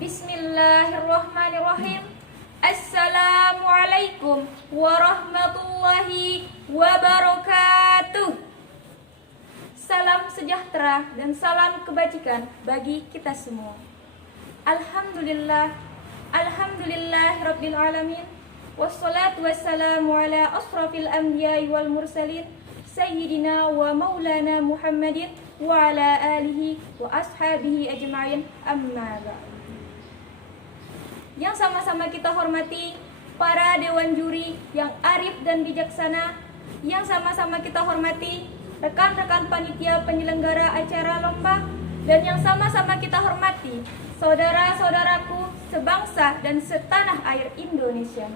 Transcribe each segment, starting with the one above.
Bismillahirrahmanirrahim. Assalamualaikum warahmatullahi wabarakatuh. Salam sejahtera dan salam kebajikan bagi kita semua. Alhamdulillah rabbil wassalatu wassalamu ala asrafil anbiya'i wal mursalin Sayyidina wa maulana Muhammadin wa ala alihi wa ashabihi ajma'in, amma ba'd. Yang sama-sama kita hormati para dewan juri yang arif dan bijaksana, yang sama-sama kita hormati rekan-rekan panitia penyelenggara acara lomba, dan yang sama-sama kita hormati saudara-saudaraku sebangsa dan setanah air Indonesia.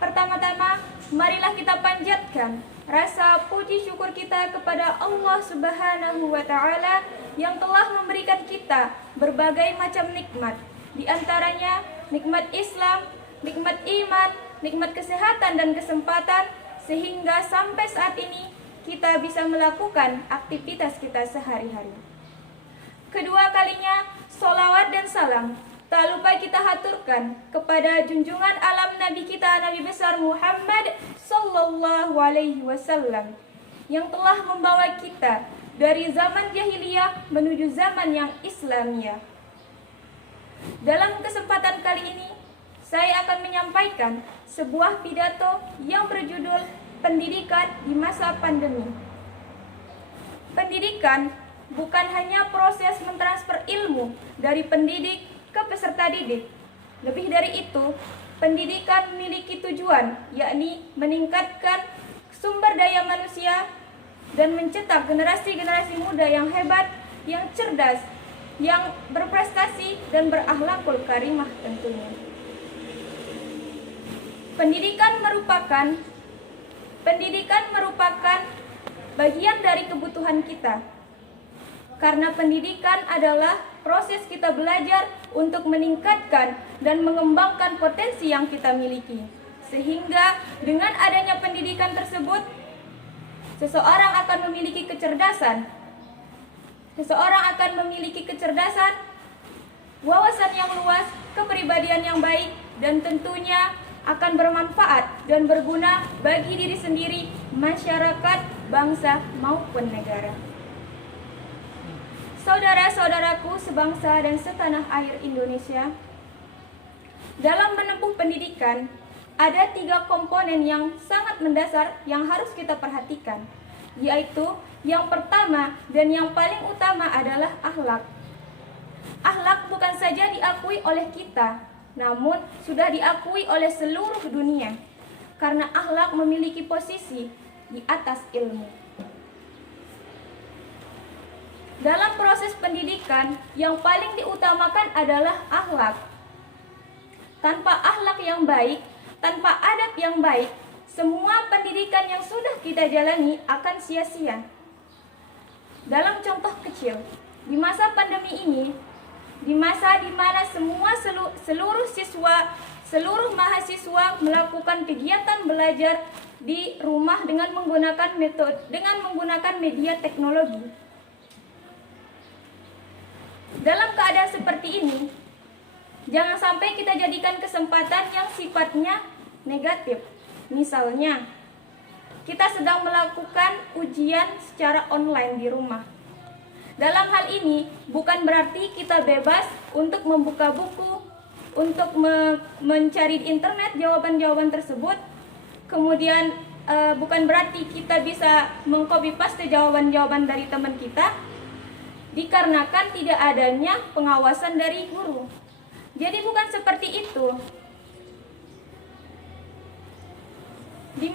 Pertama-tama, marilah kita panjatkan rasa puji syukur kita kepada Allah Subhanahu wa Ta'ala yang telah memberikan kita berbagai macam nikmat, di antaranya nikmat Islam, nikmat iman, nikmat kesehatan dan kesempatan, sehingga sampai saat ini kita bisa melakukan aktivitas kita sehari-hari. Kedua kalinya, sholawat dan salam tak lupa kita haturkan kepada junjungan alam Nabi kita, Nabi besar Muhammad Sallallahu Alaihi Wasallam, yang telah membawa kita dari zaman jahiliyah menuju zaman yang Islamiyah. Dalam kesempatan kali ini, saya akan menyampaikan sebuah pidato yang berjudul Pendidikan di Masa Pandemi. Pendidikan bukan hanya proses mentransfer ilmu dari pendidik ke peserta didik. Lebih dari itu, pendidikan memiliki tujuan, yakni meningkatkan sumber daya manusia dan mencetak generasi-generasi muda yang hebat, yang cerdas, yang berprestasi dan berakhlakul karimah tentunya. Pendidikan merupakan bagian dari kebutuhan kita. Karena pendidikan adalah proses kita belajar untuk meningkatkan dan mengembangkan potensi yang kita miliki. Sehingga dengan adanya pendidikan tersebut, seseorang akan memiliki kecerdasan. Wawasan yang luas, kepribadian yang baik, dan tentunya akan bermanfaat dan berguna bagi diri sendiri, masyarakat, bangsa, maupun negara. Saudara-saudaraku sebangsa dan setanah air Indonesia, dalam menempuh pendidikan, ada 3 komponen yang sangat mendasar yang harus kita perhatikan, yaitu yang pertama dan yang paling utama adalah akhlak. Akhlak bukan saja diakui oleh kita, namun sudah diakui oleh seluruh dunia, karena akhlak memiliki posisi di atas ilmu. Dalam proses pendidikan, yang paling diutamakan adalah akhlak. Tanpa akhlak yang baik, tanpa adab yang baik, semua pendidikan yang sudah kita jalani akan sia-sia. Dalam contoh kecil, di masa pandemi ini, di masa di mana seluruh mahasiswa melakukan kegiatan belajar di rumah dengan menggunakan media teknologi. Dalam keadaan seperti ini, jangan sampai kita jadikan kesempatan yang sifatnya negatif. Misalnya, kita sedang melakukan ujian secara online di rumah. Dalam hal ini, bukan berarti kita bebas untuk membuka buku, untuk mencari di internet jawaban-jawaban tersebut. Kemudian, bukan berarti kita bisa meng-copy paste jawaban-jawaban dari teman kita, dikarenakan tidak adanya pengawasan dari guru. Jadi bukan seperti itu. Di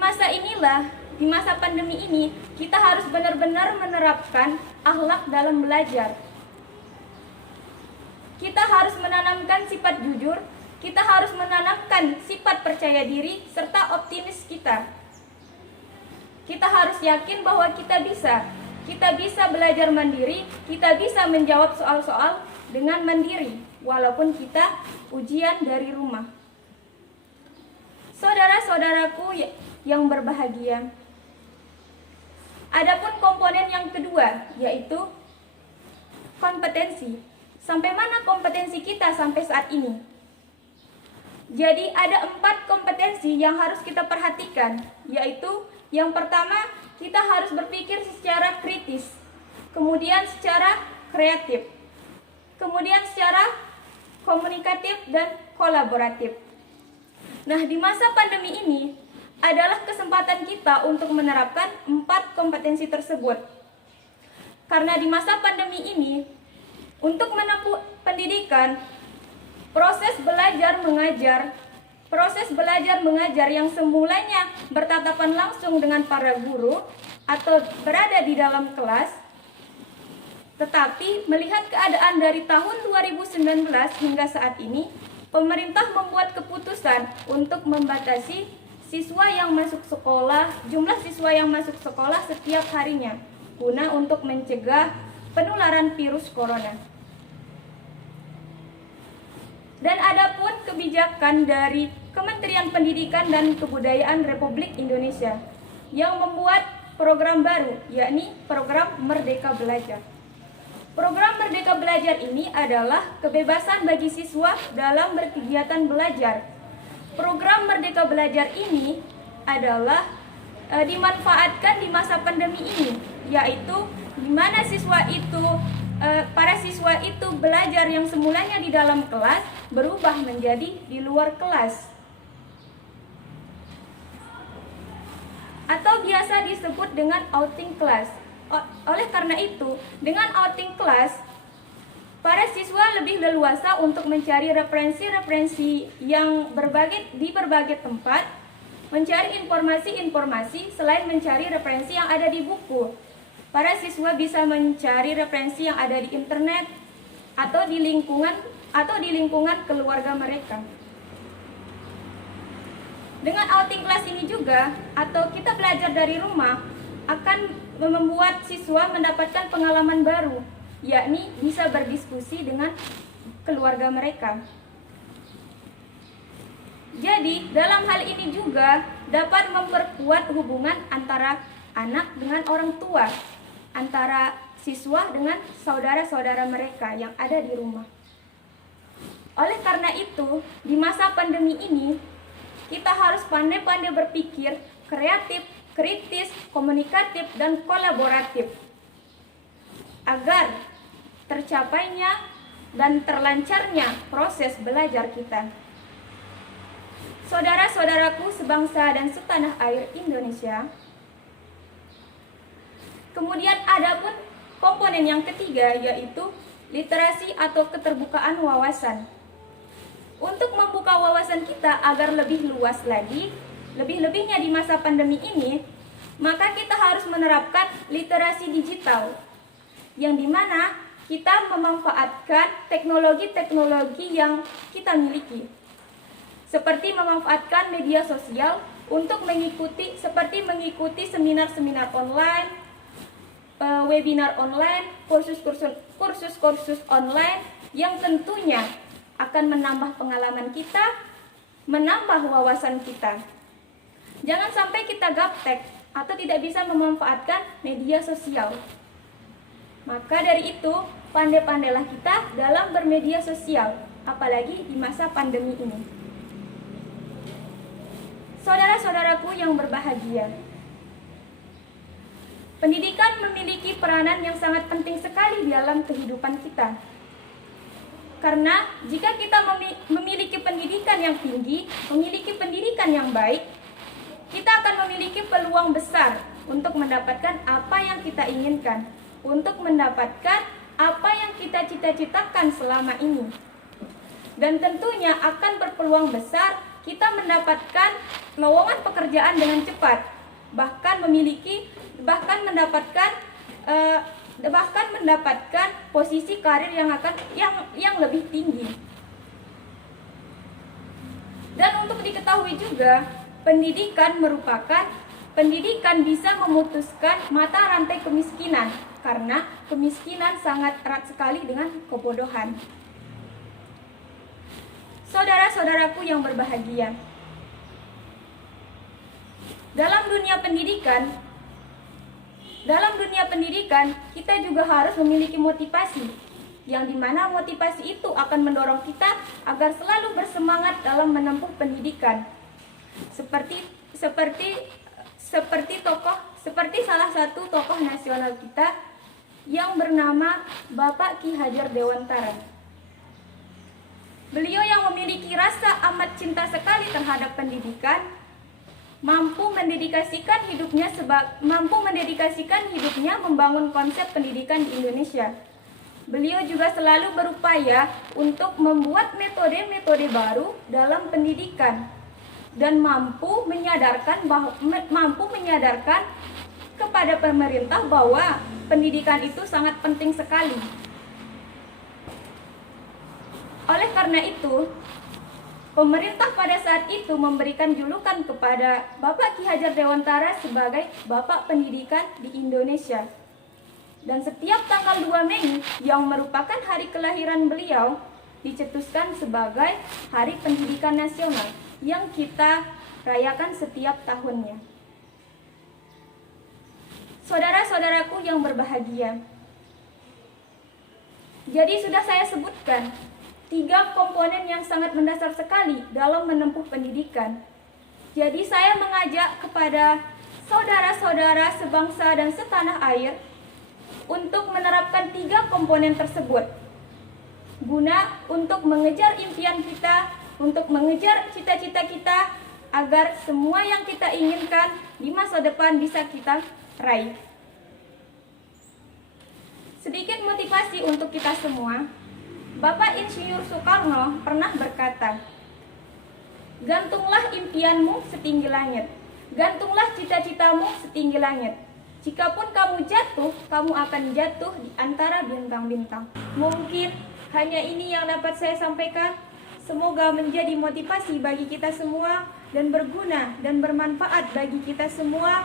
masa pandemi ini, kita harus benar-benar menerapkan akhlak dalam belajar. Kita harus menanamkan sifat jujur, kita harus menanamkan sifat percaya diri serta optimis kita. Kita harus yakin bahwa kita bisa belajar mandiri, kita bisa menjawab soal-soal dengan mandiri, walaupun kita ujian dari rumah. Saudara-saudaraku yang berbahagia, adapun komponen yang kedua, yaitu kompetensi. Sampai mana kompetensi kita sampai saat ini? Jadi ada 4 kompetensi yang harus kita perhatikan, yaitu yang pertama, kita harus berpikir secara kritis, kemudian secara kreatif, kemudian secara komunikatif dan kolaboratif. Nah, di masa pandemi ini adalah kesempatan kita untuk menerapkan 4 kompetensi tersebut. Karena di masa pandemi ini, untuk menempuh pendidikan, proses belajar mengajar yang semulanya bertatapan langsung dengan para guru atau berada di dalam kelas, tetapi melihat keadaan dari tahun 2019 hingga saat ini, pemerintah membuat keputusan untuk membatasi jumlah siswa yang masuk sekolah setiap harinya, guna untuk mencegah penularan virus corona. Dan adapun kebijakan dari Kementerian Pendidikan dan Kebudayaan Republik Indonesia yang membuat program baru, yakni program Merdeka Belajar. Program Merdeka Belajar ini adalah kebebasan bagi siswa dalam berkegiatan belajar. Program Merdeka Belajar ini adalah dimanfaatkan di masa pandemi ini, yaitu di mana para siswa itu belajar yang semulanya di dalam kelas berubah menjadi di luar kelas, atau biasa disebut dengan outing class. Oleh karena itu, dengan outing class, para siswa lebih leluasa untuk mencari referensi-referensi yang di berbagai tempat, mencari informasi-informasi selain mencari referensi yang ada di buku. Para siswa bisa mencari referensi yang ada di internet atau di lingkungan keluarga mereka. Dengan outing class ini juga, atau kita belajar dari rumah, akan membuat siswa mendapatkan pengalaman baru, yakni bisa berdiskusi dengan keluarga mereka. Jadi, dalam hal ini juga dapat memperkuat hubungan antara anak dengan orang tua, antara siswa dengan saudara-saudara mereka yang ada di rumah. Oleh karena itu, di masa pandemi ini, kita harus pandai-pandai berpikir, kreatif, kritis, komunikatif, dan kolaboratif, agar tercapainya dan terlancarnya proses belajar kita. Saudara-saudaraku sebangsa dan setanah air Indonesia, kemudian ada pun komponen yang ketiga, yaitu literasi atau keterbukaan wawasan. Untuk membuka wawasan kita agar lebih luas lagi, lebih-lebihnya di masa pandemi ini, maka kita harus menerapkan literasi digital, yang dimana kita memanfaatkan teknologi-teknologi yang kita miliki, seperti memanfaatkan media sosial untuk mengikuti seminar-seminar online, webinar online, kursus-kursus online yang tentunya akan menambah pengalaman kita, menambah wawasan kita. Jangan sampai kita gaptek atau tidak bisa memanfaatkan media sosial. Maka dari itu, pandai-pandailah kita dalam bermedia sosial, apalagi di masa pandemi ini. Saudara-saudaraku yang berbahagia, pendidikan memiliki peranan yang sangat penting sekali di dalam kehidupan kita. Karena jika kita memiliki pendidikan yang tinggi, memiliki pendidikan yang baik, kita akan memiliki peluang besar untuk mendapatkan apa yang kita inginkan, untuk mendapatkan apa yang kita cita-citakan selama ini. Dan tentunya akan berpeluang besar kita mendapatkan lowongan pekerjaan dengan cepat, bahkan mendapatkan posisi karir yang lebih tinggi. Dan untuk diketahui juga, pendidikan bisa memutuskan mata rantai kemiskinan, karena kemiskinan sangat erat sekali dengan kebodohan. Saudara-saudaraku yang berbahagia, dalam dunia pendidikan kita juga harus memiliki motivasi, yang dimana motivasi itu akan mendorong kita agar selalu bersemangat dalam menempuh pendidikan. Seperti salah satu tokoh nasional kita yang bernama Bapak Ki Hajar Dewantara. Beliau yang memiliki rasa amat cinta sekali terhadap pendidikan, mampu mendedikasikan hidupnya membangun konsep pendidikan di Indonesia. Beliau juga selalu berupaya untuk membuat metode-metode baru dalam pendidikan dan mampu menyadarkan kepada pemerintah bahwa pendidikan itu sangat penting sekali. Oleh karena itu, pemerintah pada saat itu memberikan julukan kepada Bapak Ki Hajar Dewantara sebagai Bapak Pendidikan di Indonesia. Dan setiap tanggal 2 Mei yang merupakan hari kelahiran beliau dicetuskan sebagai Hari Pendidikan Nasional yang kita rayakan setiap tahunnya. Saudara-saudaraku yang berbahagia, jadi sudah saya sebutkan 3 komponen yang sangat mendasar sekali dalam menempuh pendidikan. Jadi saya mengajak kepada saudara-saudara sebangsa dan setanah air untuk menerapkan 3 komponen tersebut guna untuk mengejar impian kita, untuk mengejar cita-cita kita, agar semua yang kita inginkan di masa depan bisa kita raih. Sedikit motivasi untuk kita semua. Bapak Insinyur Soekarno pernah berkata, "Gantunglah impianmu setinggi langit, gantunglah cita-citamu setinggi langit. Jikapun kamu jatuh, kamu akan jatuh di antara bintang-bintang." Mungkin hanya ini yang dapat saya sampaikan. Semoga menjadi motivasi bagi kita semua dan berguna dan bermanfaat bagi kita semua.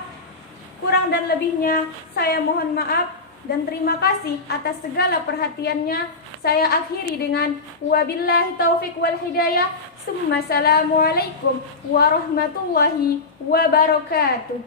Kurang dan lebihnya saya mohon maaf dan terima kasih atas segala perhatiannya. Saya akhiri dengan wabillahi taufik wal hidayah. Assalamualaikum warahmatullahi wabarakatuh.